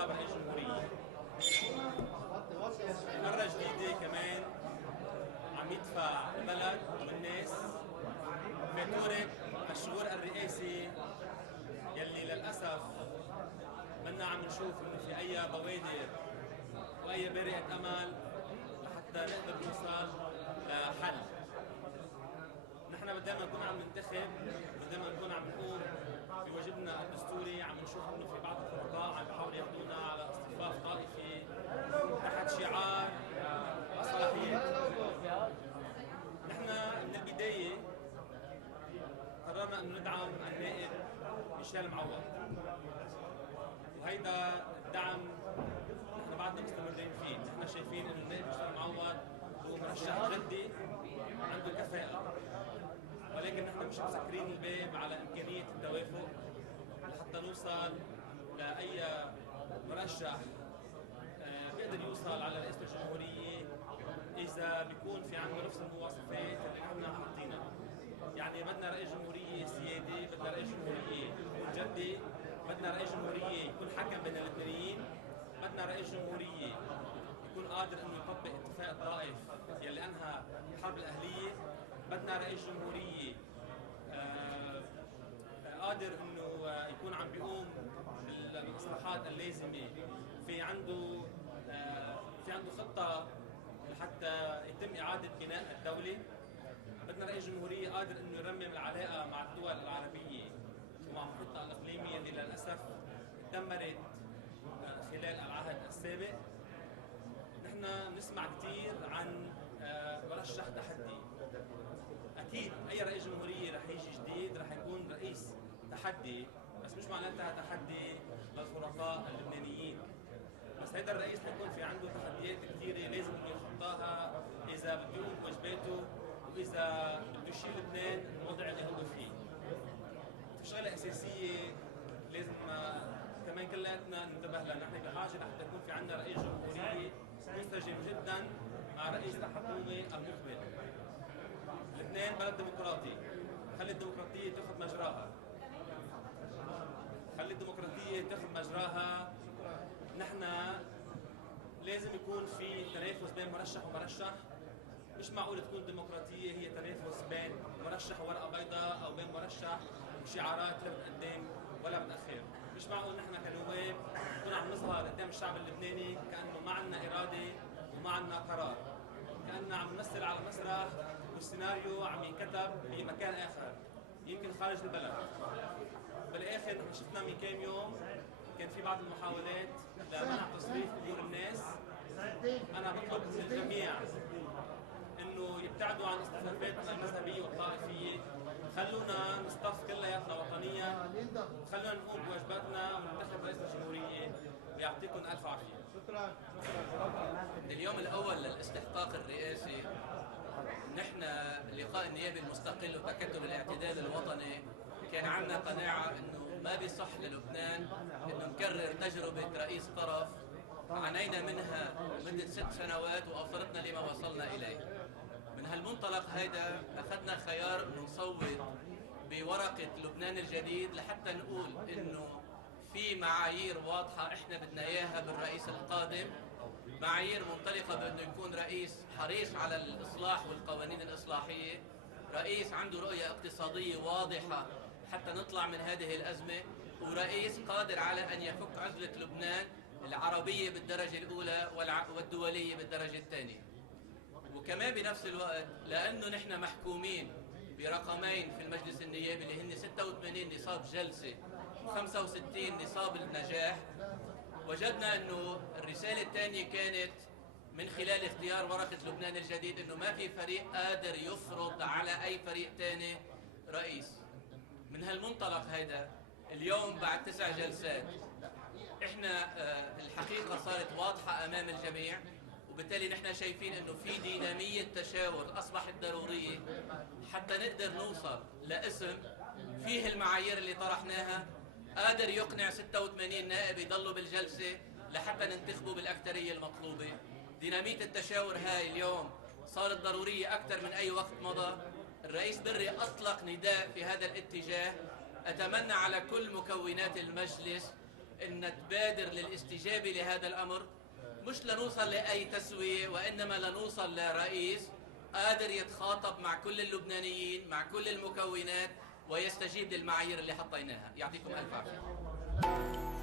انتخاب رئيس جمهورية. مرة جديدة كمان عم يدفع البلد والناس فاتورة الشعور الرئاسي يلي للأسف منا عم نشوف إنه في أي بوادر وأي بارقة أمل لحتى نقدر نوصل لحل. نحن بدنا نكون عم ننتخب، بدنا نكون عم نقوم بواجبنا الدستوري، عم نشوف انه في بعض الفرقاء عم بيحاولوا ياخذونا على اصطفاف طائفي تحت شعار الصلاحيات. نحن من البدايه قررنا انه ندعم النائب ميشيل معوض، وهيدا الدعم نحن بعدنا مستمرين فيه. نحن شايفين انه النائب ميشيل معوض هو مرشح جدي عنده كفاءه، ولكن نحن مش مسكرين الباب على إمكانية التوافق لحتى نوصل لأي مرشح بيقدر يوصل على رئاسة الجمهورية إذا بيكون في عنده نفس المواصفات اللي نحن حاطينها. يعني بدنا رئيس جمهورية سيادي، بدنا رئيس جمهورية جدي، بدنا رئيس جمهورية يكون حكم بين الاثنين، بدنا رئيس جمهورية يكون قادر انه يطبق اتفاق الطائف يلي انهى الحرب الاهليه، بدنا رئيس جمهوريه قادر انه يكون عم بيقوم بالاصلاحات اللازمه، في عنده خطه لحتى يتم اعاده بناء الدوله. بدنا رئيس جمهوريه قادر انه يرمم العلاقه مع الدول العربيه ومع محيطها الاقليمي اللي للاسف تدمرت خلال العهد السابق. نحن بنسمع كثير عن مرشح تحدي. اكيد اي رئيس جمهوريه رح يجي جديد رح يكون رئيس تحدي، بس مش معناتها تحدي للفرقاء اللبنانيين. بس هذا الرئيس حيكون في عنده تحديات كثيره لازم انه يتخطاها اذا بده يقوم بواجباته واذا بده يشيل لبنان من الوضع اللي هو فيه. في شغله اساسيه لازم كمان كلياتنا ننتبه لها، نحن بحاجه لحتى يكون في عندنا رئيس جمهوريه منسجم جدا مع رئيس الحكومه المقبل. لبنان بلد ديمقراطي، خلي الديمقراطيه تاخذ مجراها. خلي الديمقراطيه تاخذ مجراها. نحن لازم يكون في تنافس بين مرشح ومرشح. مش معقول تكون ديمقراطيه هي تنافس بين مرشح وورقه بيضاء او بين مرشح وشعارات لا بتقدم ولا بتاخر. مش معقول نحن كنواب نكون عم نظهر قدام الشعب اللبناني كانه ما عندنا اراده وما عندنا قرار، كاننا عم نمثل على مسرح والسيناريو عم ينكتب بمكان اخر يمكن خارج البلد. بالاخر نحن شفنا من كام يوم كان في بعض المحاولات لمنع تصريف امور الناس. انا بطلب من الجميع انه يبتعدوا عن اصطفافاتنا المذهبيه والطائفيه، خلونا نصطف كلياتنا وطنيا، خلونا نقوم بواجباتنا وننتخب رئيس الجمهوريه، ويعطيكم الف عافيه. شكرا. اليوم الاول للاستحقاق الرئاسي نحن اللقاء النيابي المستقل وتكتل الاعتدال الوطني كان عندنا قناعه انه ما بيصح للبنان انه نكرر تجربه رئيس طرف عانينا منها مده 6 سنوات واوصلتنا لما وصلنا اليه. من هالمنطلق هيدا اخذنا خيار انه نصوت بورقه لبنان الجديد لحتى نقول انه في معايير واضحه احنا بدنا اياها بالرئيس القادم، معايير منطلقه بانه يكون رئيس حريص على الاصلاح والقوانين الاصلاحيه، رئيس عنده رؤيه اقتصاديه واضحه حتى نطلع من هذه الازمه، ورئيس قادر على ان يفك عزله لبنان العربيه بالدرجه الاولى والدوليه بالدرجه الثانيه. وكمان بنفس الوقت لانه نحن محكومين برقمين في المجلس النيابي اللي هن 86 نصاب جلسه و65 نصاب النجاح، وجدنا انه الرساله الثانيه كانت من خلال اختيار ورقه لبنان الجديد انه ما في فريق قادر يفرض على اي فريق ثاني رئيس. من هالمنطلق هيدا اليوم بعد 9 جلسات احنا الحقيقه صارت واضحه امام الجميع، وبالتالي نحن شايفين انه في ديناميه تشاور اصبحت ضروريه حتى نقدر نوصل لاسم فيه المعايير اللي طرحناها، قادر يقنع 86 نائب يضلوا بالجلسه لحتى ننتخبوا بالاكثريه المطلوبه. ديناميه التشاور هاي اليوم صارت ضروريه اكثر من اي وقت مضى. الرئيس بري اطلق نداء في هذا الاتجاه. اتمنى على كل مكونات المجلس أن تبادر للاستجابة لهذا الأمر، مش لنوصل لأي تسوية، وإنما لنوصل لرئيس قادر يتخاطب مع كل اللبنانيين، مع كل المكونات، ويستجيب للمعايير اللي حطيناها. يعطيكم ألف عافية.